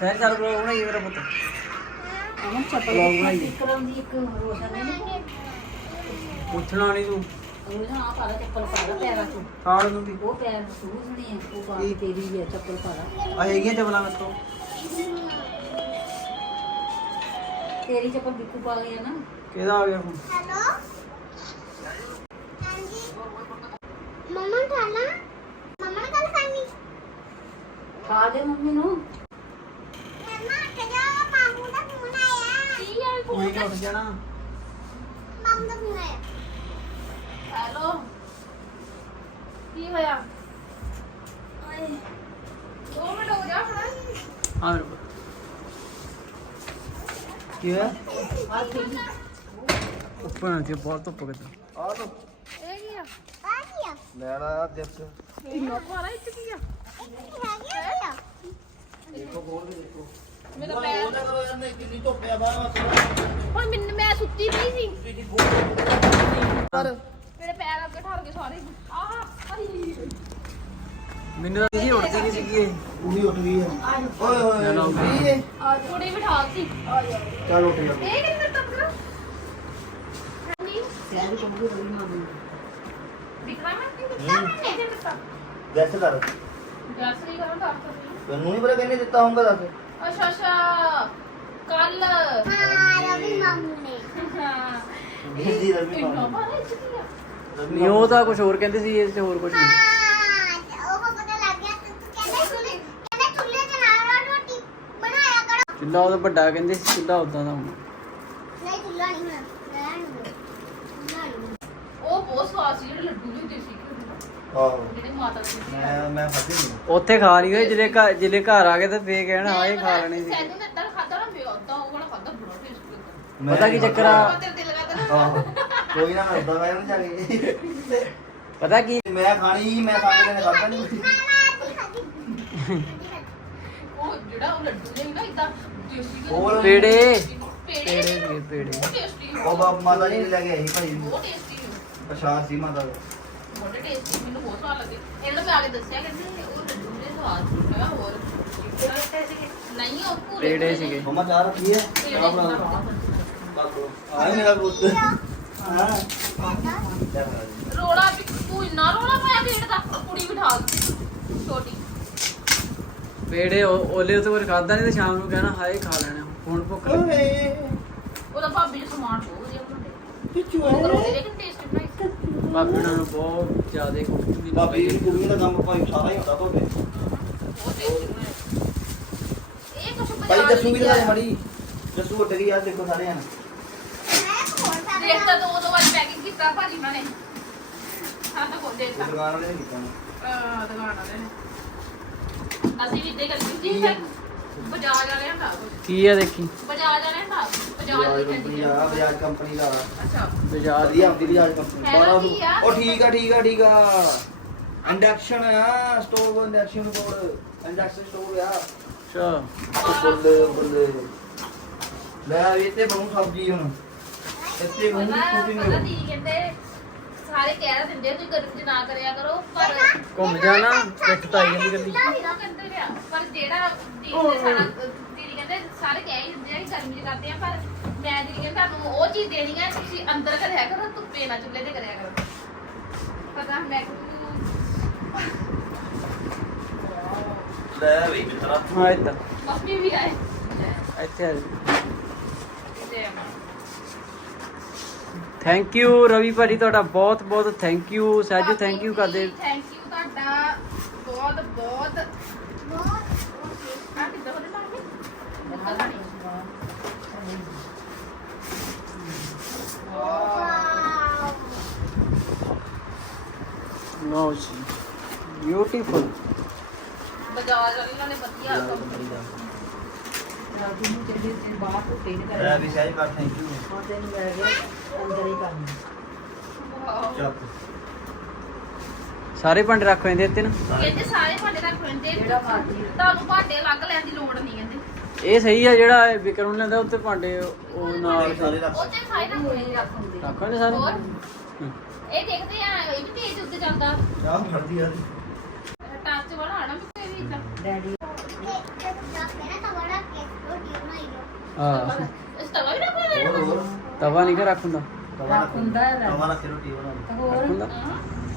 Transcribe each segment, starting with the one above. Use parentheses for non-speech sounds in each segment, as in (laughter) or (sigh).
ਸਹਿਜ ਚੱਲ ਬਲੌਗ ਬਣਾਈਏ ਮੇਰਾ ਪੁੱਤ। ਅਮਨ ਚੱਪਲ Vlog ਬਣਾਈਏ। ਕਰਾਉਂਦੀ ਇੱਕ ਰੋਸ਼ਨ ਨੇ ਪੁੱਛਣਾ ਨਹੀਂ ਤੂੰ। ਉਹ ਨਾ ਆ ਪਾਲਾ ਚੱਪਲ ਪਾਲਾ ਪੈਰਾਂ ਚ। ਕਾੜ ਦੂੰਗੀ ਉਹ ਪੈਰ ਸੂਝਣੇ ਆ ਉਹ ਪਾ ਕੇ ਤੇਰੀ ਵੀ ਆ ਚੱਪਲ ਪਾਲਾ ਆ ਹੈਗੀਆਂ ਚਪਲਾਂ ਮੇਰੇ ਕੋਲ। ਤੇਰੀ ਚੱਪਲ ਬਿੱਕੂ ਪਾ ਲਿਆ ਨਾ। ਕਿਹਦਾ ਆ ਗਿਆ ਹੁਣ ਮਮਾ ਖਾਣਾ ਮਮਾ ਨਾਲ ਖਾਣੀ ਖਾ ਦੇ ਮੰਮੀ ਨੂੰ ਮਮਾ ਕਜਾ ਮਾਮੂ ਦਾ ਫੋਨ ਆਇਆ ਕੀ ਆ ਉਹੀ ਕਿ ਉੱਠ ਜਾਣਾ। ਮਾਮੂ ਦਾ ਫੋਨ ਆਇਆ ਹੈਲੋ ਕੀ ਹੋਇਆ? ਓਏ 2 ਮਿੰਟ ਹੋ ਜਾ ਹੁਣ। ਆ ਮੇਰੇ ਕੋਲ ਕੀ ਹੈ ਆ ਤੇਰੀ ਉੱਪਰ ਨਾ ਤੇ ਬਹੁਤ ਧੁੱਪ ਕਿਤੇ ਆ ਤੋ ਇਹ ਕੀ ਆ? ਆ ਕੀ ਆ? ਲੈਣਾ ਆ ਜਿੱਤ ਕਿੰਨਾ ਭਾਰਾ ਇੱਥੇ ਕੀ ਆ? ਹੈਗੀ ਆ? ਮੇਰਾ ਪੈਰ ਉਹਨੇ ਕਦੋਂ ਜਾਂਦੇ ਕਿੰਨੀ ਧੁੱਪਿਆ ਬਾਹਰ ਹੁਣ ਮੈਨੂੰ ਮੈਂ ਸੁੱਤੀ ਪਈ ਸੀ। ਮੇਰੇ ਪੈਰ ਅੱਗੇ ਠਾਰ ਕੇ ਸਾਰੇ। ਆਹ ਆਈ ਮੈਨੂੰ ਤਾਂ ਇਹ ਉੱਠਦੀ ਨਹੀਂ ਸੀਗੀ। ਇਹ ਪੂਰੀ ਉੱਠ ਗਈ ਹੈ ਓਏ ਹੋਏ ਕੀ ਹੈ ਆ ਥੋੜੀ ਬਿਠਾ ਸੀ ਚੱਲ ਉੱਠ ਜਾ। ਇਹ ਕਿੰਨੇ ਤੱਕ ਹਾਂਜੀ। ਦਿਖਾ ਮੈਂ ਕਿ ਮੈਂ ਨਹੀਂ ਦਿੱਤਾ ਕਰ। ਨਹੀਂ ਕਰਾਂ ਡਾਕਟਰ ਤੈਨੂੰ ਨਹੀਂ ਪਤਾ ਕਿਹਨੇ ਦਿੱਤਾ ਹੋਊਗਾ ਦੱਸ। ਅੱਛਾ ਅੱਛਾ। ਕੱਲ। ਹਾਂ ਰਵੀ ਮਾਮੂ ਨੇ। ਹਾਂ। ਜੀ ਰਵੀ ਕਿੰਨਾ ਮਾਮੂ। ਭਾਰਾ ਇੱਥੇ ਕੀ ਆ। ਨਹੀਂ ਉਹ ਤਾਂ ਕੁਝ ਹੋਰ ਕਹਿੰਦੇ ਸੀ ਇਹ 'ਚ ਹੋਰ ਕੁਝ ਨਹੀਂ। ਹਾਂ ਉਹ ਪਤਾ ਲੱਗ ਗਿਆ ਤੂੰ ਕਹਿੰਦੇ ਚੁੱਲ੍ਹੇ ਕਹਿੰਦੇ ਚੁੱਲ੍ਹੇ ਤੇ ਨਾਲ ਰੋਟੀ ਬਣਾਇਆ ਕਰੋ। ਚੁੱਲਾ ਉਹਦਾ ਵੱਡਾ ਕਹਿੰਦੇ ਸੀ ਚੁੱਲਾ ਉਦਾਂ ਦਾ ਹੁਣ। ਨਹੀਂ ਚੁੱਲ੍ਹਾ ਨਹੀਂ ਹੋਣਾ ਰਹਿਣ ਦਿਓ। ਚੁੱਲ੍ਹਾ ਨਹੀਂ ਹੋਣਾ। ਉਹ ਬਹੁਤ ਸਵਾਦ ਸੀ ਜਿਹੜੇ ਲੱਡੂ ਜਿਹੇ ਦੇਸੀ ਘਿਓ ਦੇ। ਆਹੋ। ਜਿਹੜੇ ਮਾਤਾ ਦੇ ਮੈਂ ਮੈਂ ਫੱਦੀ ਨਹੀਂ। ਉੱਥੇ ਖਾ ਲਈ ਗਏ ਜਿਹੜੇ ਘਰ ਜਿਹੜੇ ਘਰ ਆ ਗਏ ਤਾਂ ਫੇਰ ਕਹਿਣ ਆਏ ਖਾ ਲੈਣੇ ਸੀ। ਸੈਨੂੰ ਨੇ ਤਾਂ ਖਾਦਾ ਨਾ ਮੈਂ ਉਦਾਂ ਉਹ ਵਾਲਾ ਖਾਦਾ ਬੜਾ ਟੇਸਟੀ ਲੱਗਾ ਪਤਾ ਕੀ ਚੱਕਰ ਆ? ਤੇਰੇ ਦਿਲ ਕਰਦਾ ਨਾ। ਆਹੋ। ਕੋਈ ਨਾ ਮੈਂ ਉਦਾਂ ਮੈਂ ਉਹਨੂੰ ਜਾ ਕੇ ਪਤਾ ਕੀ? ਮੈਂ ਖਾਣੀ ਮੈਂ ਖਾ ਕੇ ਨੇ ਖਾਦਾ ਨਹੀਂ ਉਹ ਜਿਹੜਾ ਉਹ ਲੱਡੂ ਨੇ ਨਾ ਇਦਾਂ ਟੇਸਟੀ ਹੋਰ? ਪੇੜੇ। ਪੇੜੇ। ਪੇੜੇ ਸੀਗੇ ਪੇੜੇ। ਟੇਸਟੀ ਉਹ ਬਾਪ ਮਾਤਾ ਜੀ ਨੇ ਲੈ ਕੇ ਆਈ ਭਾਈ ਬਹੁਤ ਟੇਸਟੀ ਪ੍ਰਸ਼ਾਦ ਸੀ ਮਾਤਾ ਦਾ। ਬਹੁਤ ਟੇਸਟੀ ਮੈਨੂੰ ਬਹੁਤ ਸਵਾਦ ਲੱਗੇ। ਇਹਨਾਂ ਨੇ ਆ ਕੇ ਦੱਸਿਆ ਕਿ ਉਹ ਲੱਡੂ ਨੇ ਸਵਾਦ ਸੀ। ਮੈਂ ਕਿਹਾ ਹੋਰ ਨਹੀਂ ਉਹ ਪੂਰੇ ਪੇੜੇ ਸੀਗੇ। ਮਮਾ ਚਾਹ ਰੱਖੀ ਹੈ? ਚਾਹ ਬਣਾ ਲਓ ਆਏ ਮੇਰਾ ਪੁੱਤ। ਹਾਂ। ਚਾਹ ਬਣਾ ਦੇ। ਰੋਲਾ ਵੀ ਤੂੰ ਇੰਨਾ ਰੋਲਾ ਪਾਇਆ ਪੇੜ ਦਾ? ਕੁੜੀ ਬਿਠਾ ਦਿੱਤੀ ਛੋਟੀ। ਪੇੜੇ ਉਹ- ਓਲੇ ਤੋਂ ਫਿਰ ਖਾਦਾ ਨਹੀਂ ਤੇ ਸ਼ਾਮ ਨੂੰ ਕਹਿਣਾ ਹਾਏ ਖਾ ਲੈਣਾ ਹੁਣ ਭੁੱਖ ਲੱਗੀ। ਓਏ। ਉਹਦਾ ਭਾਬੀ ਨੇ ਸਮਾਨ ਬਹੁਤ ਵਧੀਆ ਬਣਾਉਂਦੇ। ਲੇਕਿਨ ਟੇਸਟੀ ਬਣਾਈ ਭਾਬੀ ਉਹਨਾਂ ਨੂੰ ਬਹੁਤ ਜ਼ਿਆਦਾ ਕੁਕਿੰਗ ਦੀ ਭਾਬੀ ਦੀ ਕੁੜੀ ਦਾ ਕੰਮ ਭਾਈ ਸਾਰਾ ਹੀ ਹੁੰਦਾ ਤੁਹਾਡੇ। ਇਹ ਕੁਛ ਭਾਈ ਦੱਸੂ ਵੀ ਤਾਂ ਮੜੀ ਦੱਸੂ ਉੱਟ ਗਈ ਯਾਰ ਦੇਖੋ ਸਾਰੇ ਹਨ ਦੇਖ ਤਾਂ ਦੋ ਦੋ ਵਾਰੀ ਪੈਕਿੰਗ ਕੀਤਾ ਭਾਜੀ ਉਹਨਾਂ ਨੇ। ਹਾਂ ਤਾਂ ਕੋਲ ਦੇਤਾ ਦੁਕਾਨ ਵਾਲੇ ਨੇ ਕੀਤਾ ਨਾ। ਅਹ ਦੁਕਾਨ ਵਾਲੇ ਨੇ। ਅਸੀਂ ਵੀ ਇੱਦਾਂ ਹੀ ਕਰੀ ਸੀ ਫਿਰ ਬਜਾਜ ਵਾਲਿਆਂ ਦਾ ਕੀ ਆ ਦੇਖੀ? ਬਜਾਜ ਵਾਲਿਆਂ ਦਾ ਬਜਾਜ ਬਜਾਜ ਦੀ ਕੰਪਨੀ ਕਹਿੰਦੀ ਆ। ਬਜਾਜ ਕੰਪਨੀ ਦਾ ਅੱਛਾ। ਬਾਜ਼ਾਰ ਵਧੀਆ ਆਉਂਦੀ ਬਜਾਜ ਕੰਪਨੀ। ਹੈਗਾ ਬਾਹਰੋਂ ਕੀ ਆ? ਉਹ ਠੀਕ ਆ ਠੀਕ ਆ ਠੀਕ ਆ। ਇੰਡਕਸ਼ਨ ਆ stove induction board induction stove ਆ। ਅੱਛਾ। ਬੱਲੇ ਬੱਲੇ ਲੈ ਇਹ ਤੇ ਬਣੂ ਸਬਜ਼ੀ ਹੁਣ। ਇੱਥੇ ਬਣੂ ਪਤਾ ਕੁਕਿੰਗ ਪਤਾ ਦੀ ਕਹਿੰਦੇ? ਸਾਰੇ ਕਹਿ ਦਿੰਦੇ ਤੁਸੀਂ ਗਰਮ ਚ ਨਾ ਕਰਿਆ ਕਰੋ ਪਰ ਘੁੰਮ ਜਾਣਾ ਪਿੱਠ ਤਾਂ ਆਈ ਜਾਂਦੀ ਗੱਡੀ। ਪਰ ਜਿਹੜਾ ਦੀਦੀ ਨੇ ਸਾਰਾ ਦੀਦੀ ਕਹਿੰਦੇ ਸਾਰੇ ਕਹਿ ਹੀ ਦਿੰਦੇ ਆ ਕਿ ਗਰਮੀ ਚ ਕਰਦੇ ਆ ਪਰ ਮੈਂ ਦੀਦੀ ਕਹਿੰਦੇ ਤੁਹਾਨੂੰ ਉਹ ਚੀਜ਼ ਦੇਣੀ ਹੈ ਤੁਸੀਂ ਅੰਦਰ ਕਰਿਆ ਕਰੋ ਧੁੱਪੇ ਨਾ ਚੁੱਲ੍ਹੇ ਤੇ ਕਰਿਆ ਕਰੋ। ਪਤਾ ਮੈਂ ਕਿਉਂ ਲੈ ਵੀ ਮਿੱਤਰਾ। ਹਾਂ ਇੱਧਰ। ਮੰਮੀ ਵੀ ਆਏ। ਇੱਥੇ ਆ ਤੇ ਥੈਂਕ ਯੂ ਰਵੀ ਭਾਜੀ ਤੁਹਾਡਾ ਬਹੁਤ ਬਹੁਤ ਥੈਂਕ ਯੂ ਸਹਿਜੂ ਥੈਂਕ ਯੂ ਕਰਦੇ। ਥੈਂਕ ਯੂ ਤੁਹਾਡਾ ਬਹੁਤ ਬਹੁਤ। ਆ ਕਿੱਦਾਂ ਲਾਉਂਗੇ ਪਤਾ ਨਹੀਂ। ਨੋ ਜੀ ਬਿਊਟੀਫੁਲ ਬਾਜ਼ਾਰ ਵਾਲੀ ਨਾਲ ਨੇ ਵਧੀਆ ਕੰਪਨੀ ਰਾਤੀ ਨੂੰ ਚੱਲੇ ਤੇ ਬਾਹਰ ਤੋਂ ਪੇਨ ਲੈ ਕਰਿਆ ਵੀ ਸਹਿਜ ਕਰ ਥੈਂਕ ਯੂ। ਹਾਂ ਤੈਨੂੰ ਲੈ ਗਿਆ ਅੰਦਰ ਹੀ ਕਰਨਾ। ਚੱਪ ਸਾਰੇ ਭਾਂਡੇ ਰੱਖ ਲੈਂਦੇ ਇੱਥੇ ਨਾ? ਕਹਿੰਦੇ ਸਾਰੇ ਭਾਂਡੇ ਰੱਖ ਲੈਂਦੇ ਜਿਹੜਾ ਮਰਜ਼ੀ ਤੁਹਾਨੂੰ ਭਾਂਡੇ ਅਲੱਗ ਲੈਣ ਦੀ ਲੋੜ ਨਹੀਂ ਕਹਿੰਦੇ। ਇਹ ਸਹੀ ਆ ਜਿਹੜਾ ਵਿਕਰਮ ਲੈਂਦਾ ਉੱਤੇ ਭਾਂਡੇ ਉਹ ਨਾਲ ਸਾਰੇ ਰੱਖ। ਉਹ ਤੇ ਸਾਰੇ ਰੱਖ ਲੈਂਦੇ। ਰੱਖ ਹੁੰਦੇ। ਰੱਖ ਲੈਂਦੇ ਸਾਰੇ? ਹੋਰ? ਇਹ ਦੇਖਦੇ ਆ ਇਹ ਵੀ ਤੇਜ਼ ਉੱਤੇ ਜਾਂਦਾ। ਚਾਹ ਫੜਦੀ ਯਾਰ ਟੱਚ ਵਾਲਾ ਆਣਾ ਵੀ ਕੋਈ ਵੀ ਡੈਡੀ ਤੇ ਤੇ ਤਾਂ ਪਹਿਲਾਂ ਤਾਂ ਬੜਾ ਹਾਂ। ਤਵਾ ਵੀ ਨਾ ਕੋਈ ਹੋਰ ਹੋਰ ਤਵਾ ਨਹੀਂ ਕਿ ਰੱਖ ਹੁੰਦਾ ਤਵਾ ਰੱਖ ਹੁੰਦਾ ਹੈ। ਤਵਾ ਰੱਖ ਕੇ ਰੋਟੀ ਬਣਾ ਤੇ ਲਓ ਹੋਰ? ਰੱਖ ਹੁੰਦਾ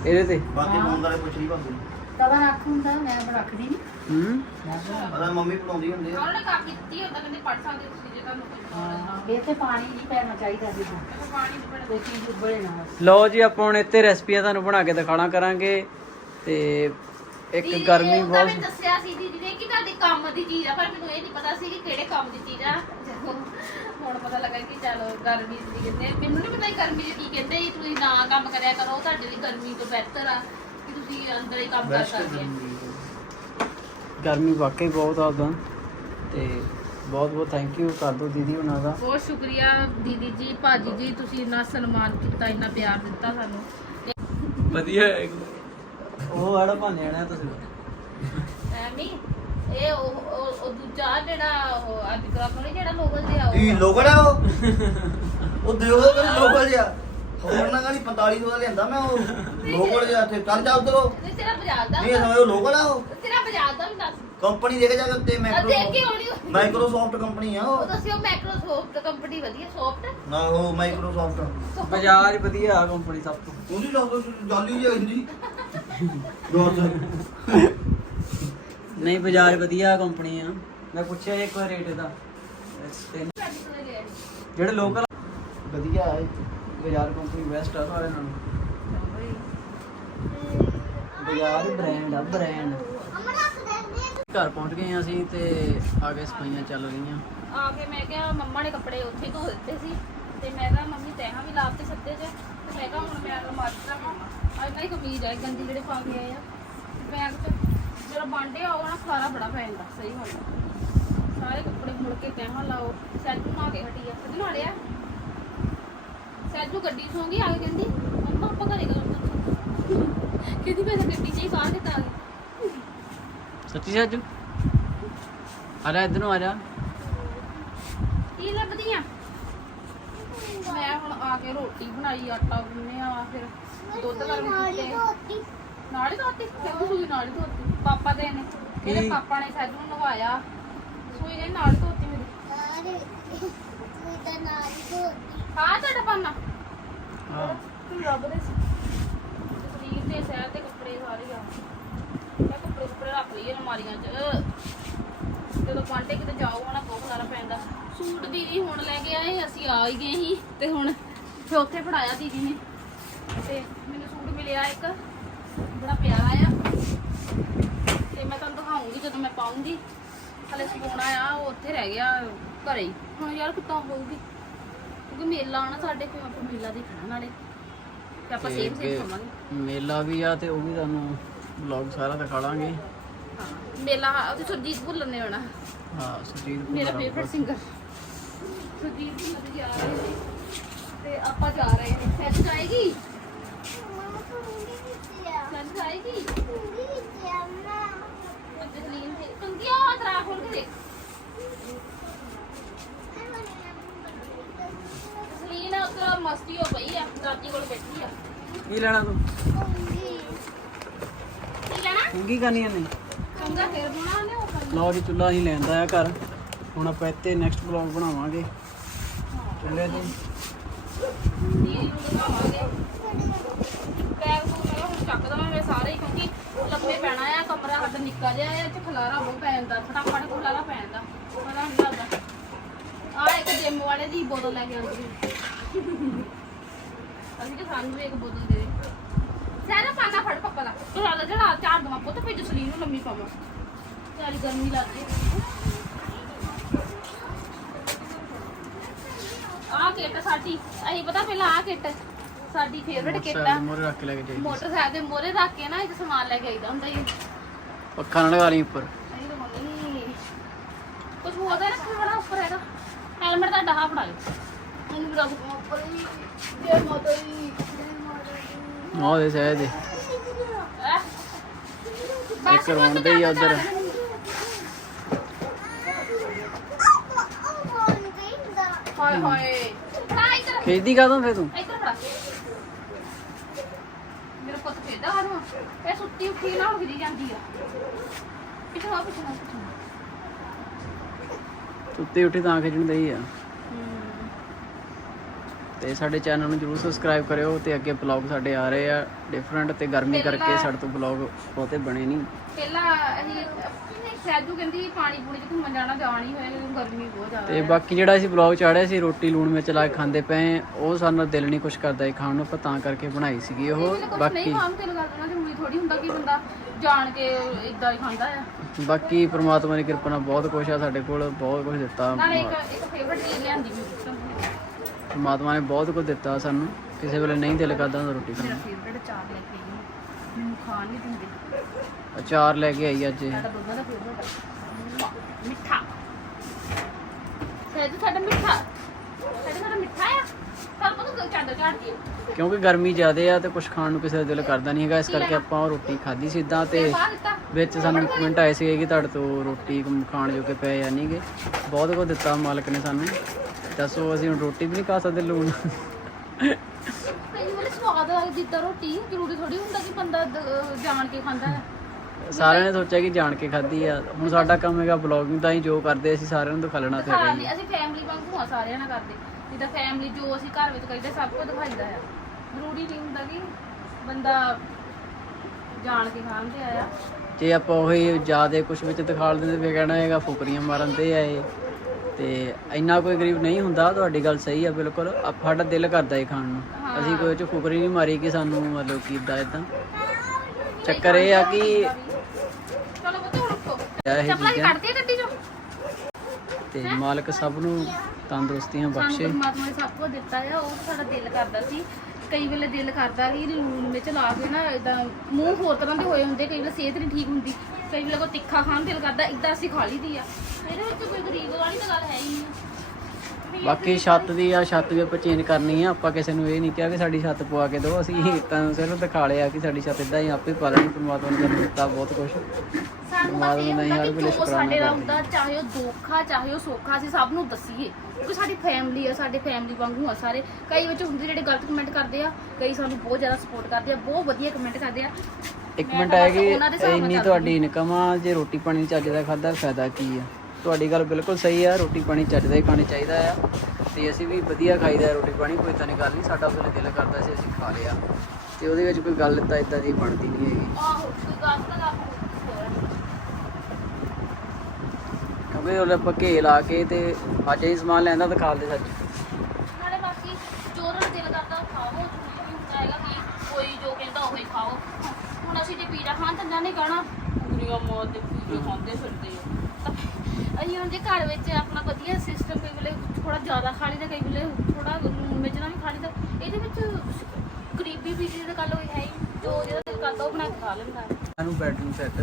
ਇਹਦੇ ਤੇ। ਬਾਕੀ ਫੋਨ ਵਾਲੇ ਪੁੱਛ ਲਈ ਭਾਬੀ ਤਵਾ ਰੱਖ ਹੁੰਦਾ ਮੈਂ ਰੱਖਦੀ ਨਹੀਂ ਹੂੰ। ਪਤਾ ਮੰਮੀ ਬਣਾਉਂਦੀ ਹੁੰਦੀ ਆ। ਉਹਨਾਂ ਨੇ ਕਾਫੀ ਦਿੱਤੀ ਹੁੰਦਾ ਕਹਿੰਦੇ ਪੜ ਸਕਦੇ ਤੁਸੀਂ ਜੇ ਤੁਹਾਨੂੰ ਕੋਈ ਨੌਲੇਜ ਇਹ ਤੇ ਪਾਣੀ ਨਹੀਂ ਪੈਣਾ ਚਾਹੀਦਾ ਸੀ ਹੈ ਪਾਣੀ ਦੀ ਬੜਾ ਕੋਈ ਚੀਜ਼ ਉਬਲੇ ਨਾ। ਬਸ। ਲਓ ਜੀ ਆਪਾਂ ਹੁਣ ਇੱਥੇ ਰੈਸਪੀਆਂ ਤੁਹਾਨੂੰ ਬਣਾ ਕੇ ਦਿਖਾਣਾ ਕਰਾਂਗੇ। ਤੇ ਇੱਕ ਦੀਦੀ ਗਰਮੀ ਨੇ ਉਹਦਾ ਬਹੁਤ ਦੱਸਿਆ ਸੀ ਦੀਦੀ ਨੇ ਕਿ ਤੁਹਾਡੇ ਕੰਮ ਦੀ ਚੀਜ਼ ਆ ਪਰ ਮੈਨੂੰ ਇਹ ਨਹੀਂ ਪਤਾ ਸੀ ਕਿ ਕਿਹੜੇ ਕੰਮ ਦੀ ਚੀਜ਼ ਆ। ਜਦੋਂ ਹੁਣ ਪਤਾ ਲੱਗਾ ਕਿ ਚਲੋ ਗਰਮੀ ਦੀ ਕਹਿੰਦੇ ਮੈਨੂੰ ਨਹੀਂ ਪਤਾ ਸੀ ਗਰਮੀ ਚ ਕੀ ਕਹਿੰਦੇ ਸੀ, ਤੁਸੀਂ ਨਾ ਕੰਮ ਕਰਿਆ ਕਰੋ ਤੁਹਾਡੇ ਲਈ ਗਰਮੀ ਤੋਂ ਬਿਹਤਰ ਆ ਕਿ ਤੁਸੀਂ ਅੰਦਰ ਹੀ ਕੰਮ ਕਰ ਸਕਦੇ ਆ। ਗਰਮੀ ਵਾਕਈ ਬਹੁਤ ਆ ਉਦਾਂ। ਤੇ ਬਹੁਤ ਬਹੁਤ ਥੈਂਕ ਯੂ ਕਰ ਦੋ ਦੀਦੀ ਉਹਨਾਂ ਦਾ। ਬਹੁਤ ਸ਼ੁਕਰੀਆ ਦੀਦੀ ਜੀ ਭਾਜੀ ਜੀ ਤੁਸੀਂ ਇੰਨਾ ਸਨਮਾਨ ਕੀਤਾ ਇੰਨਾ ਪਿਆਰ ਦਿੱਤਾ ਸਾਨੂੰ। ਵਧੀਆ ਉਹ ਆੜਾ ਭਾਣੇ ਆਣਾ ਤੁਸੀਂ। ਐਵੇਂ ਇਹ ਉਹ ਉਹ- ਉਹ ਦੂਜਾ ਜਿਹੜਾ ਉਹ ਅੱਜ ਕਰਾਪ ਨਹੀਂ ਜਿਹੜਾ ਲੋਕਲ ਜਿਹਾ ਇਹ ਉਹ ਲੋਕਲ ਆ ਉਹ? (laughs) ਉਹ ਦਿਓ ਕਿ ਲੋਕਲ ਜਿਹਾ। ਹੋਰ ਨਾ ਗਾਲੀ 4500 ਦਾ ਲਿਆਂਦਾ ਮੈਂ ਉਹ। ਲੋਕਲ ਜਿਹਾ ਤੇ ਚੱਲ ਜਾ ਉਧਰੋਂ। ਨਹੀਂ ਤੇਰਾ ਬਾਜ਼ਾਰ ਦਾ ਨਹੀਂ ਸਮਝ ਉਹ ਲੋਕਲ ਆ ਉਹ। ਤੇਰਾ ਬਾਜ਼ਾਰ ਦਾ ਵੀ ਦੱਸ ਕੰਪਨੀ ਦੇਖ ਜਾ ਕੇ ਤੇ ਆ ਦੇਖ ਕੇ ਮਾਈਕਰੋਸਾਫਟ ਉਹ। ਮਾਈਕਰੋਸਾਫਟ ਕੰਪਨੀ ਆ ਉਹ। ਉਹ ਦੱਸਿਓ ਮਾਈਕਰੋਸਾਫਟ ਕੰਪਨੀ ਵਧੀਆ ਸੌਫਟ ਨਾ ਉਹ ਮਾਈਕਰੋਸਾਫਟ ਬਜਾਜ ਵਧੀਆ ਕੰਪਨੀ ਸਭ ਤੋਂ। ਉਹਦੀ ਦੱਸ ਜਾਲੀ ਜੀ ਹੁੰਦੀ। ਦੋਸਤ (laughs) ਨਹੀਂ ਬਜਾਜ ਵਧੀਆ ਕੰਪਨੀ ਆ। ਮੈਂ ਪੁੱਛਿਆ ਇੱਕ ਵਾਰ ਰੇਟ ਇਹਦਾ ਜਿਹੜੇ ਲੋਕਲ ਵਧੀਆ ਹੈ ਬਜਾਜ ਕੰਪਨੀ ਬੈਸਟ ਆ ਸਾਰੇ ਨਾਲੋਂ। ਬਜਾਜ ਬ੍ਰਾਂਡ ਆ ਬ੍ਰਾਂਡ ਘਰ ਪਹੁੰਚ ਗਏ ਅਸੀਂ ਤੇ ਆਗੇ ਸਫਾਈਆਂ ਚੱਲ ਰਹੀਆਂ। ਆ ਕੇ ਮੈਂ ਕਿਹਾ ਮੰਮਾ ਨੇ ਕੱਪੜੇ ਉੱਥੇ ਧੋ ਦਿੱਤੇ ਸੀ। ਤੇ ਮੈਂ ਕਿਹਾ ਮੰਮੀ ਤੈਹਾਂ ਵੀ ਲਾਤੇ ਸੱਤੇ 'ਚ ਤੇ ਮੈਂ ਕਿਹਾ ਹੁਣ ਮੈਂ ਅਲਮਾਰੀ 'ਚ ਰੱਖਾਂ। ਅੱਜ ਨਹੀਂ ਕਮੀਜ਼ ਆ ਗੰਦੀ ਜਿਹੜੇ ਪਾ ਕੇ ਆਏ ਆ। ਬੈਗ 'ਚ ਜਦੋਂ ਬਾਂਡੇ ਆਓ ਨਾ ਖਾਰਾ ਬੜਾ ਪੈ ਜਾਂਦਾ ਸਹੀ ਗੱਲ ਆ। ਸਾਰੇ ਕੱਪੜੇ ਮੁੜ ਕੇ ਤੈਹਾਂ ਲਾਓ। ਸੈਜੂ ਨਹਾ ਕੇ ਹਟੀ ਆ। ਕਦੋਂ ਨਾਲਿਆ ਸੈਜੂ ਗੱਡੀ ਸੌਂ ਗਈ ਆ ਕੇ ਕਹਿੰਦੀ ਮੰਮਾ ਆਪਾਂ ਘਰੇ ਕਦੋਂ ਕਹਿੰਦੀ ਮੈਂ ਤਾਂ ਗੱਡੀ 'ਚ ਹੀ ਸਾਹ ਕੇ ਤਾਂ ਸੱਚੀ ਸਾਜੂ? ਆ ਜਾ ਇੱਧਰ ਆ ਜਾ। ਕੀ ਲੱਭਦੀਆਂ ਮੈਂ ਹੁਣ ਆ ਕੇ ਰੋਟੀ ਬਣਾਈ ਆਟਾ ਗੁੰਨਿਆ ਫਿਰ ਦੁੱਧ ਗਰਮ ਕੀਤੇ। ਨਾਲ ਹੀ ਧੋਤੀ? ਕਿਉਂ ਸੂਈ ਨਾਲ ਹੀ ਧੋਤੀ। ਪਾਪਾ ਦੇ ਨੇ। ਇਹਦੇ? ਪਾਪਾ ਨੇ ਸੈਜੂ ਨੂੰ ਨਵਾਇਆ। ਸੂਈ ਨੇ ਨਾਲ ਧੋਤੀ ਮੇਰੀ। ਤਾਂ ਨਾਲ ਹੀ ਤੁਹਾਡਾ ਪਾਣਾ ਹਾਂ। ਤੂੰ ਲੱਭਦੇ ਸੀ ਸਰੀਰ ਤੇ ਸਹਿਰ ਦੇ ਕੱਪੜੇ ਸਾਰੇ ਆ। ਮੈਂ ਕੱਪੜੇ ਕੱਪੜੇ ਰੱਖ ਲਈਏ ਅਲਮਾਰੀਆਂ 'ਚ। ਜਦੋਂ ਪਾਂਟੇ ਕਿਤੇ ਜਾਓ ਨਾ ਸੂਟ ਦੀਦੀ ਹੁਣ ਲੈ ਕੇ ਆਏ ਅਸੀਂ ਆ ਹੀ ਗਏ ਸੀ ਤੇ ਹੁਣ ਫਿਰ ਉੱਥੇ ਫੜਾਇਆ ਦੀਦੀ ਨੇ। ਤੇ ਮੈਨੂੰ ਸੂਟ ਮਿਲਿਆ ਇੱਕ ਬੜਾ ਪਿਆਰਾ ਆ। ਤੇ ਮੈਂ ਤੁਹਾਨੂੰ ਦਿਖਾਉਂਗੀ ਜਦੋਂ ਮੈਂ ਪਾਉਂਗੀ। ਹਲੇ ਸਪੋਣਾ ਆ ਉਹ ਉੱਥੇ ਰਹਿ ਗਿਆ ਘਰੇ ਹੀ। ਹੁਣ ਯਾਰ ਕਿੱਦਾਂ ਹੋਊਗੀ? ਕਿਉਂਕਿ ਮੇਲਾ ਆਣਾ ਸਾਡੇ ਕੋਲ ਆਪਾਂ ਮੇਲਾ ਦੇਖਣਾ ਨਾਲੇ। ਤੇ ਆਪਾਂ ਸੇਮ ਸੇਮ ਖਾਵਾਂਗੇ। ਮੇਲਾ ਵੀ ਆ ਤੇ ਉਹ ਵੀ ਤੁਹਾਨੂੰ ਵਲੌਗ ਸਾਰਾ ਦਿਖਾ ਲਾਂਗੇ ਹਾਂ ਮੇਲਾ ਉਹਦੀ ਸੁਰਜੀਤ ਭੁੱਲਰ ਨੇ ਆਉਣਾ। ਹਾਂ ਸੁਜੀਤ ਮੇਰਾ ਫੇਵਰਿਟ ਆਊਗਾ। ਸਿੰਗਰ ਸੁਰਜੀਤ ਭੁੱਲਰ ਜਾ ਰਹੇ ਨੇ ਤੇ ਆਪਾਂ ਜਾ ਰਹੇ ਨੇ। ਸੈੱਟ ਜਾਏਗੀ ਮਮਾ ਕੁੰਡੀ ਵਿੱਚ ਆ ਸੈੱਟ ਜਾਏਗੀ ਕੁੰਡੀ ਵਿੱਚ ਆ ਨਾ ਜਸਲੀਨ ਤੇ ਕੰਗਿਆ ਤਰਾ ਖੋਲ ਕੇ ਦੇਖ। ਜਸਲੀਨ ਉੱਧਰ ਮਸਤੀ ਹੋ ਪਈ ਆ ਦਾਦੀ ਕੋਲ ਬੈਠੀ ਆ। ਕੀ ਲੈਣਾ ਤੂੰ? ਕੀ ਲੈਣਾ? ਕੀ ਕਰਨੀ ਨਹੀਂ ਕੰਗਾ ਫੇਰ ਬਣਾ ਨੇ ਉਹ ਕਰਨੀ ਲਓ ਜੀ ਚੁੱਲ੍ਹਾ ਹੀ ਲੈਂਦਾ ਆ ਘਰ। ਹੁਣ ਆਪਾਂ ਇੱਥੇ ਨੈਕਸਟ ਵਲੌਗ ਬਣਾਵਾਂਗੇ। ਚੁੱਲ੍ਹੇ ਤੇ ਦੀਦੀ ਨੂੰ ਦਿਖਾਵਾਂਗੇ ਬੈਗ ਬੂਗ ਮੈਂ ਕਿਹਾ ਹੁਣ ਚੱਕ ਦਵਾਂਗੇ ਸਾਰੇ ਹੀ ਕਿਉਂਕਿ ਲੰਮੇ ਪੈਣਾ ਆ ਕਮਰਾ ਸਾਡਾ ਨਿੱਕਾ ਜਿਹਾ ਆ ਇੱਥੇ ਖਲਾਰਾ ਬਹੁਤ ਪੈ ਜਾਂਦਾ ਫਟਾਫਟ ਖਲਾਰਾ ਪੈ ਜਾਂਦਾ ਪਤਾ ਨਹੀਂ ਲੱਗਦਾ ਆ ਇੱਕ ਜਿਮ ਵਾਲੇ ਦੀ ਬੋਤਲ ਲੈ ਕੇ ਆਉਂਦੀ ਅਸੀਂ ਕਿ ਸਾਨੂੰ ਵੀ ਇੱਕ ਬੋਤਲ ਦੇ ਦੇ ਸਾਰਾ ਪਾਣਾ ਫੜ ਪੱਕਾ ਦਾ ਚੜਾ ਚੜਾ ਚਾਰ ਦਵਾ ਪੁੱਤ ਫਿਰ ਜਸਲੀਨ ਨੂੰ ਲੰਮੀ ਪਾਵਾਂ ਸਾਰੀ ਗਰਮੀ ਲੱਗਦੀ ਕਿੱਟ ਸਾਡੀ ਅਸੀਂ ਪਤਾ ਪਹਿਲਾਂ ਆ ਕਿੱਟ ਸਾਡੀ ਫੇਵਰਟ ਕਿੱਟ ਆ। ਮੋਰੇ ਰੱਖ ਕੇ ਲੈ ਕੇ ਜਾਈਏ ਮੋਟਰਸਾਈਕਲ ਦੇ ਮੋਰੇ ਰੱਖ ਕੇ ਨਾ ਇੱਕ ਸਮਾਨ ਲੈ ਕੇ ਆਈਦਾ ਹੁੰਦਾ ਜੀ। ਪੱਖਾ ਨਾ ਲਗਾ ਲਈ ਉੱਪਰ। ਨਹੀਂ ਤਾਂ ਮੰਮੀ ਕੁਝ ਹੋਰ ਤਾਂ ਰੱਖਣ ਵਾਲਾ ਉੱਪਰ ਹੈਗਾ। ਹੈਲਮਟ ਦਾ ਡਹਾ ਫੜਾ ਲਓ ਉਹਨੂੰ ਵੀ ਰੱਖ ਉੱਪਰ ਹੀ। ਜੇ ਮੋਟਰ ਹੀ ਉਹ ਦੇ। ਸਹਿ ਦੇ ਇੱਕ ਰੌਣ ਦੇ ਹੀ ਆ ਉੱਧਰ। ਹਾਏ ਹਾਏ। ਖੇਦੀ ਕਾਦੋਂ ਫੇ ਤੂੰ? ਇੱਧਰ ਫੜਾ ਮੇਰਾ ਪੁੱਤ ਖੇਦਾ ਹਾਨੂੰ ਇਹ ਸੁੱਤੀ ਉੱਠੀ ਨਾ ਉੱਠਦੀ ਜਾਂਦੀ ਆ। ਪਿੱਛੇ ਆ ਪਿੱਛੇ ਆ। ਸੁੱਤੀ ਉੱਠੀ ਤਾਂ ਖਿਚਣ ਦਈ ਆ। ਤੇ ਸਾਡੇ ਚੈਨਲ ਨੂੰ ਜਰੂਰ ਸਬਸਕ੍ਰਾਈਬ ਕਰਿਓ ਤੇ ਅੱਗੇ ਬਲੌਗ ਸਾਡੇ ਆ ਰਹੇ ਆ। ਡਿਫਰੈਂਟ ਤੇ ਗਰਮੀ ਕਰਕੇ ਸਾਡੇ ਤੋਂ ਬਲੌਗ ਬਹੁਤੇ ਬਣੇ ਨਹੀਂ। ਪਹਿਲਾਂ ਅਸੀਂ ਸੈਜੂ ਕਹਿੰਦੀ ਪਾਣੀ ਪੂਣੀ ਚ ਘੁੰਮਣ ਜਾਣਾ ਜਾ ਨਹੀਂ ਹੋਇਆ ਕਿਉਂਕਿ ਗਰਮੀ ਬਹੁਤ ਜ਼ਿਆਦਾ ਤੇ ਬਾਕੀ ਜਿਹੜਾ ਅਸੀਂ ਬਲੌਗ ਚਾੜਿਆ ਸੀ ਰੋਟੀ ਲੂਣ ਮਿਰਚ ਲਾ ਕੇ ਖਾਂਦੇ ਪਏ ਉਹ ਸਾਨੂੰ ਦਿਲ ਨਹੀਂ ਕੁਛ ਕਰਦਾ ਇਹ ਖਾਣ ਨੂੰ ਆਪਾਂ ਤਾਂ ਕਰਕੇ ਬਣਾਈ ਸੀਗੀ ਉਹ ਨਹੀਂ ਬਾਕੀ ਖਾਣ ਤੇ ਲਗਾ ਦੇਣਾ ਜ਼ਰੂਰੀ ਥੋੜੀ ਹੁੰਦਾ ਕਿ ਬੰਦਾ ਜਾਣ ਕੇ ਇਦਾਂ ਹੀ ਖਾਂਦਾ ਆ। ਬਾਕੀ ਪ੍ਰਮਾਤਮਾ ਦੀ ਕਿਰਪਾ ਨਾਲ ਬਹੁਤ ਕੁਛ ਆ ਸਾਡੇ ਕੋਲ ਬਹੁਤ ਕੁਝ ਦਿੱਤਾ। ਨਾਲੇ ਇੱਕ ਇੱਕ ਫੇਵਰਟ ਚੀਜ਼ ਲਿਆਂਦੀ ਵੀ ਪ੍ਰਮਾਤਮਾ ਨੇ ਬਹੁਤ ਕੁਝ ਦਿੱਤਾ ਸਾਨੂੰ ਕਿਸੇ ਵੇਲੇ ਨਹੀਂ ਦਿਲ ਕਰਦਾ ਰੋਟੀ ਖਾਣ ਮੇਰਾ ਫੇਵਰਟ ਚਾਰ ਲੈ ਕੇ ਆਈ। ਮੈਨੂੰ ਖਾਣ ਨਹੀਂ ਦਿੰਦੇ। ਨੂੰ ਅਚਾਰ ਲੈ ਕੇ ਆਈ ਅੱਜ ਇਹ। ਸਾਡਾ ਦੋਨਾਂ ਦਾ ਫੇਵਰਟ ਮਿੱਠਾ। ਸੈਜੂ ਸਾਡਾ ਮਿੱਠਾ। ਸਾਡਾ ਸਾਡਾ ਮਿੱਠਾ ਆ। ਸਰ ਪਤਾ ਚਾਦਰ ਝਾੜ ਕੇ ਕਿਉਂਕਿ ਗਰਮੀ ਜ਼ਿਆਦੇ ਆ ਤੇ ਕੁਝ ਖਾਣ ਨੂੰ ਕਿਸੇ ਦਾ ਦਿਲ ਕਰਦਾ ਨਹੀਂ ਹੈਗਾ। ਇਸ ਕਰਕੇ ਆਪਾਂ ਉਹ ਰੋਟੀ ਖਾਧੀ ਸੀ ਇਦਾਂ ਤੇ ਦਿੱਤਾ। ਵਿੱਚ ਸਾਨੂੰ ਕਮੈਂਟ ਆਏ ਸੀਗੇ ਕਿ ਤੁਹਾਡੇ ਤੋਂ ਰੋਟੀ ਖਾਣ ਜੋਗੇ ਪਏ ਆ ਨਹੀਂਗੇ ਬਹੁਤ ਕੁਝ ਦਿੱਤਾ ਮਾਲਕ ਨੇ ਸਾਨੂੰ। ਦੱਸੋ ਅਸੀਂ ਹੁਣ ਰੋਟੀ ਵੀ ਨਹੀਂ ਖਾ ਸਕਦੇ ਲੂਣ। ਸਵਾਦ ਲੱਗਦੀ ਤਾਂ ਰੋਟੀ ਜ਼ਰੂਰੀ ਥੋੜੀ ਹੁੰਦਾ ਕਿ ਬੰਦਾ ਦ- ਜਾਣ ਕੇ ਖਾਂਦਾ ਹੈ। ਸਾਰਿਆਂ ਨੇ ਸੋਚਿਆ ਕਿ ਜਾਣ ਕੇ ਖਾਧੀ ਆ। ਹੁਣ ਸਾਡਾ ਕੰਮ ਹੈਗਾ ਬਲੌਗਿੰਗ ਤਾਂ ਹੀ ਜੋ ਕਰਦੇ ਅਸੀਂ ਸਾਰਿਆਂ ਨੂੰ ਦਿਖਾ ਲੈਣਾ ਤੇ ਹੈਗਾ ਹੀ ਅਸੀਂ ਫੈਮਿਲੀ ਵਾਂਗੂ ਆ ਸਾਰਿਆਂ ਨਾਲ ਕਰਦੇ। ਜਿੱਦਾਂ ਫੈਮਿਲੀ ਜੋ ਅਸੀਂ ਘਰ ਵਿੱਚ ਕਰੀਦਾ ਸਭ ਕੁਝ ਦਿਖਾਈਦਾ ਆ। ਜ਼ਰੂਰੀ ਨਹੀਂ ਹੁੰਦਾ ਕਿ ਬੰਦਾ ਜਾਣ ਕੇ ਖਾਂਦੇ ਆਇਆ। ਜੇ ਆਪਾਂ ਉਹੀ ਜ਼ਿਆਦੇ ਕੁਝ ਵਿੱਚ ਦਿਖਾ ਦਿੰਦੇ ਵੀ ਕਹਿਣਾ ਹੈਗਾ ਫੁਕਰੀਆਂ ਮਾਰਨ ਦੇ ਆ ਇਹ। ਤੇ ਇੰਨਾ ਕੋਈ ਗਰੀਬ ਨਹੀਂ ਹੁੰਦਾ ਤੁਹਾਡੀ ਗੱਲ ਸਹੀ ਆ ਬਿਲਕੁਲ। ਆਪ- ਸਾਡਾ ਦਿਲ ਕਰਦਾ ਇਹ ਖਾਣ ਨੂੰ। ਅਸੀਂ ਕੋਈ ਚ ਫੁਕਰੀ ਨਹੀਂ ਮਾਰੀ ਕਿ ਸਾਨੂੰ ਮਤਲਬ ਕਿ ਇਦਾਂ ਇਦਾਂ ਚੱਕਰ ਇਹ ਆ ਕਿ ਚਲੋ ਬੱਚੇ ਉੱਠੋ ਇਹ ਚੱਪਲਾਂ ਹੀ ਚੀਜ਼ਾਂ। ਕੱਢਦੀ ਆ ਗੱਡੀ ਚੋਂ। ਤੇ ਮਾਲਕ ਸਭ ਨੂੰ ਤੰਦਰੁਸਤੀਆਂ ਸਾਨੂੰ ਬਖਸ਼ੇ। ਪਰਮਾਤਮਾ ਨੇ ਸਭ ਕੁਝ ਦਿੱਤਾ ਆ ਉਹ ਤਾਂ ਸਾਡਾ ਦਿਲ ਕਰਦਾ ਸੀ। ਕਈ ਵੇਲੇ ਦਿਲ ਕਰਦਾ ਕਿ ਲੂਣ ਵਿੱਚ ਲਾ ਕੇ ਨਾ ਇਦਾਂ ਮੂੰਹ ਹੋਰ ਤਰ੍ਹਾਂ ਦੇ ਹੋਏ ਹੁੰਦੇ ਕਈ ਵੇਲੇ ਸਿਹਤ ਨਹੀਂ ਠੀਕ ਹੁੰਦੀ। ਕਈ ਵੇਲੇ ਕੋ ਤਿੱਖਾ ਖਾਣ ਨੂੰ ਦਿਲ ਕਰਦਾ ਇਦਾਂ ਅਸੀਂ ਖਾ ਲਈਦੀ ਆ। ਇਹਦੇ ਵਿੱਚ ਕੋਈ ਗਰੀਬ ਵਾਲੀ ਤਾਂ ਗੱਲ ਹੈ ਹੀ ਨਹੀਂ। ਬਾਕੀ ਛੱਤ ਦੀ ਆ ਛੱਤ ਵੀ ਆਪਾਂ ਚੇਂਜ ਕਰਨੀ ਆ ਆਪਾਂ ਕਿਸੇ ਨੂੰ ਇਹ ਨਹੀਂ ਕਿਹਾ ਕਿ ਸਾਡੀ ਛੱਤ ਪਵਾ ਕੇ ਦਿਓ ਅਸੀਂ ਤਾਂ ਸਿਰਫ ਦਿਖਾ ਲਿਆ ਕਿ ਸਾਡੀ ਛੱਤ ਇਦਾਂ ਹੀ ਆਪੇ ਪਾ ਲੈਣੀ ਪਰਮਾਤਮਾ ਨੇ ਸਾਨੂੰ ਦਿੱਤਾ ਬਹੁਤ ਕੁਝ ਸਾਨੂੰ ਬਸ ਇਹ ਹੁੰਦਾ ਕਿ ਜੋ ਸਾਡੇ ਨਾਲ ਹੁੰਦਾ ਚਾਹੇ ਉਹ ਦੋਖਾ ਚਾਹੇ ਉਹ ਸੋਖਾ ਅਸੀਂ ਸਭ ਨੂੰ ਦਸੀਏ ਕਿਉਂਕਿ ਸਾਡੀ ਫੈਮਿਲੀ ਆ ਸਾਡੇ ਫੈਮਿਲੀ ਵਾਂਗੂ ਆ ਸਾਰੇ। ਕਈ ਵਿੱਚ ਹੁੰਦੇ ਜਿਹੜੇ ਗਲਤ ਕਮੈਂਟ ਕਰਦੇ ਆ ਕਈ ਸਾਨੂੰ ਬਹੁਤ ਜ਼ਿਆਦਾ ਸਪੋਰਟ ਕਰਦੇ ਆ ਬਹੁਤ ਵਧੀਆ ਕਮੈਂਟ ਕਰਦੇ ਆ। ਇੱਕ ਮਿੰਟ ਨਾਲ ਇੰਨੀ ਤੁਹਾਡੀ ਇਨਕਮ ਆ ਜੇ ਰੋਟੀ ਪਾਣੀ ਚੱਜ ਦਾ ਖਾਦਾ ਫਾਇਦਾ ਕੀ ਆ? ਤੁਹਾਡੀ ਗੱਲ ਬਿਲਕੁਲ ਸਹੀ ਆ ਰੋਟੀ ਪਾਣੀ ਚੱਜ ਦਾ ਹੀ ਖਾਣੀ ਚਾਹੀਦਾ ਆ। ਤੇ ਅਸੀਂ ਵੀ ਵਧੀਆ ਖਾਈਦਾ ਰੋਟੀ ਪਾਣੀ ਕੋਈ ਤਾਂ ਨਹੀਂ ਗੱਲ ਨਹੀਂ ਸਾਡਾ ਉਹਦੇ ਦਿਲ ਕਰਦਾ ਸੀ ਅਸੀਂ ਖਾ ਲਿਆ। ਤੇ ਉਹਦੇ ਵਿੱਚ ਕੋਈ ਗੱਲ ਤਾਂ ਇਦਾਂ ਦੀ ਬਣਦੀ ਨਹੀਂ ਹੈਗੀ। ਆਹੋ ਕੋਈ ਗੱਲ ਤਾਂ ਗੱਲ ਹੋਰ। ਕਿਉਂਕਿ ਉਹ ਆਪਾਂ ਘੇ ਲਾ ਕੇ ਤੇ ਅੱਜ ਹੀ ਸਮਾਨ ਲੈਂਦਾ ਤਾਂ ਖਾ ਲਦੇ ਸੱਚ। ਨਾਲੇ ਬਾਕੀ ਜੋ ਉਹਨਾਂ ਨੂੰ ਦਿਲ ਕਰਦਾ ਉਹ ਖਾਓ ਜ਼ਰੂਰੀ ਨਹੀਂ ਹੁੰਦਾ ਹੈਗਾ ਕਿ ਕੋਈ ਜੋ ਕਹਿੰਦਾ ਉਹ ਹੀ ਖਾਓ। ਹੁਣ ਅਸੀਂ ਜੇ ਪੀਜ਼ਾ ਖਾਣ ਤਾਂ ਜਾਣੇ ਕਹਣਾ ਪੂਰੀਆਂ ਮੌਤ ਦੇ ਪੀਜ਼ੇ ਖਾਂਦੇ ਫਿਰਦੇ ਆ। ਅਸੀਂ ਹੁਣ ਜੇ ਘਰ ਵਿੱਚ ਆਪਣਾ ਵਧੀਆ ਸਿਸਟਮ ਕਈ ਵੇਲੇ ਥੋੜਾ ਜ਼ਿਆਦਾ ਖਾ ਲਈਦਾ ਕਈ ਵੇਲੇ ਥੋੜਾ ਮਿਰਚ ਵੀ ਖਾ ਲਈਦਾ ਇਹਦੇ ਵਿੱਚ ਗਰੀਬੀ ਵੀ ਦੀ ਤਾਂ ਗੱਲ ਹੋਈ ਹੈ ਹੀ ਜੋ ਜਿਹੜਾ ਦਿਲ ਕਰਦਾ ਉਹ ਬਣਾ ਕੇ ਖਾ ਲੈਂਦਾ। ਸਾਨੂੰ ਬੈਡਰੂਮ ਸੈੱਟ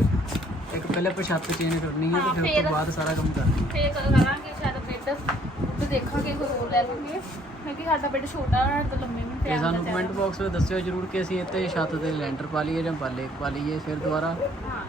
ਇੱਕ ਪਹਿਲੇ ਆਪਾਂ ਛੱਤ ਚੇਂਜ ਕਰਨੀ ਹੈ ਹਾਂ, ਤੇ ਫਿਰ ਉਸ ਫਿਰ- ਤੋਂ ਬਾਅਦ ਸਾਰਾ ਕੰਮ ਕਰਨਾ। ਫੇਰ ਕਰਾਂਗੇ? ਸ਼ਾਇਦ ਬੈੱਡ ਤੇ ਦੇਖਾਂਗੇ ਕੋਈ ਹੋਰ ਲੈ ਲਾਂਗੇ। ਕਿਉਂਕਿ ਸਾਡਾ ਬੈੱਡ ਛੋਟਾ ਹੈ ਤਾਂ ਲੰਮੇ ਵੀ ਤੇ ਪਿਆ ਸਾਨੂੰ ਕਮੈਂਟ ਬਾਕਸ ਵਿੱਚ ਦੱਸਿਓ ਜਰੂਰ ਕਿ ਅਸੀਂ ਇੱਥੇ ਛੱਤ ਤੇ ਲੈਂਟਰ ਪਾ ਲਈਏ ਜਾਂ ਬਾਲੇ ਪਾ ਲਈਏ ਫਿਰ ਦੁਬਾਰਾ ਹਾਂ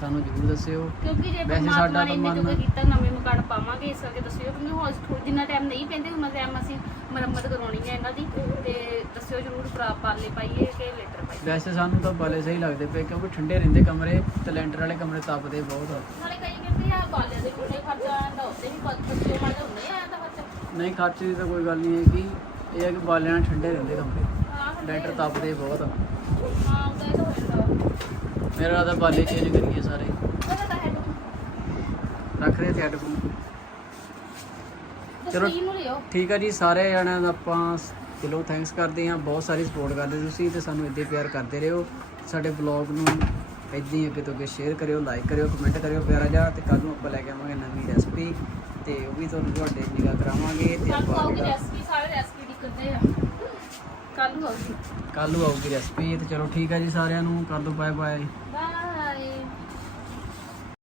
ਸਾਨੂੰ ਜਰੂਰ ਦੱਸਿਓ। ਕਿਉਂਕਿ ਜੇ ਵੈਸੇ ਪਰਮਾਤਮਾ ਸਾਡਾ ਨੇ ਇੰਨੇ ਮਨ- ਜੋਗੇ ਕੀਤਾ ਨਵੇਂ ਮਕਾਨ ਪਾਵਾਂਗੇ ਇਸ ਕਰਕੇ ਦੱਸਿਓ ਕਿਉਂਕਿ ਥੋੜਾ ਜਿੰਨਾ ਟਾਈਮ ਨਹੀਂ ਪੈਂਦੇ ਉਹਨਾਂ ਟਾਈਮ ਅਸੀਂ ਮੁਰੰਮਤ ਕਰਾਉਣੀ ਹੈ ਇਹਨਾਂ ਦੀ। ਤੇ ਦੱਸਿਓ ਜਰੂਰ ਭਰਾ ਪਾਲੇ ਪਾਈਏ ਕਿ ਲੈਟਰ ਪਾਈਏ। ਵੈਸੇ ਸਾਨੂੰ ਤਾਂ ਬਾਲੇ ਸਹੀ ਲੱਗਦੇ ਪਏ ਕਿਉਂਕਿ ਠੰਡੇ ਰਹਿੰਦੇ ਕਮਰੇ ਤੇ ਲੈਂਟਰ ਵਾਲੇ ਕਮਰੇ ਤਪਦੇ ਬਹੁਤ ਆ। ਨਾਲੇ ਕਈ ਕਹਿੰਦੇ ਆ ਬਾਲਿਆਂ ਦੇ ਕੋਲੇ ਖਰਚਾ ਆਉਂਦਾ ਉੱਤੇ ਵੀ ਖਰਚੇ ਮਾੜੇ ਹੁੰਦੇ ਆ ਤਾਂ ਖਰਚਾ। ਨਹੀਂ ਖਰਚ ਦੀ ਤਾਂ ਕੋਈ ਗੱਲ ਨਹੀਂ ਹੈਗੀ। ਇਹ ਹੈ ਕਿ ਬਾਲਿਆਂ ਨਾਲ ਠੰਡੇ ਰਹਿੰਦੇ ਕਮਰੇ ਹਾਂ ਲੈਂਟਰ ਤਪਦੇ ਬਹੁਤ ਆ। ਹਾਂ ਇਹ ਤਾਂ ਹੋ। ਜਾਂਦਾ ਮੇਰਾ ਤਾਂ ਬਾਲੇ ਚੇਂਜ ਕਰੀਏ ਸਾਰੇ। ਰੱਖ ਰਹੇ ਤੇ ਹੈਡਫੋਨ ਚਲੋ। ਠੀਕ ਆ ਜੀ ਸਾਰੇ ਜਣਿਆਂ ਦਾ ਆਪਾਂ ਦਿਲੋਂ ਥੈਂਕਸ ਕਰਦੇ ਹਾਂ ਬਹੁਤ ਸਾਰੀ ਸਪੋਰਟ ਕਰਦੇ ਤੁਸੀਂ ਤੇ ਸਾਨੂੰ ਇੱਦਾਂ ਪਿਆਰ ਕਰਦੇ ਰਹੋ। ਸਾਡੇ ਬਲੌਗ ਨੂੰ ਇੱਦਾਂ ਹੀ ਅੱਗੇ ਤੋਂ ਅੱਗੇ ਸ਼ੇਅਰ ਕਰਿਓ ਲਾਈਕ ਕਰਿਓ ਕਮੈਂਟ ਕਰਿਓ ਪਿਆਰਾ ਜਿਹਾ। ਤੇ ਕੱਲ ਨੂੰ ਆਪਾਂ ਲੈ ਕੇ ਆਵਾਂਗੇ ਨਵੀਂ ਰੈਸਪੀ ਤੇ ਉਹ ਵੀ ਤੁਹਾਨੂੰ ਤੁਹਾਡੇ ਨਿਗਾਹ ਕਰਾਵਾਂਗੇ ਤੇ ਆਪਾਂ ਆਉਗੀ ਜਿਹੜਾ ਰੈਸਪੀ ਸਾਰੇ ਰੈਸਪੀ ਦੀ ਕਰਦੇ ਆ। ਕੱਲ ਨੂੰ ਆਉਗੀ ਕੱਲ ਨੂੰ ਆਊਗੀ ਰੈਸਪੀ ਤੇ ਚਲੋ ਠੀਕ ਆ ਜੀ ਸਾਰਿਆਂ ਨੂੰ। ਕਰ ਦੋ ਬਾਏ ਬਾਏ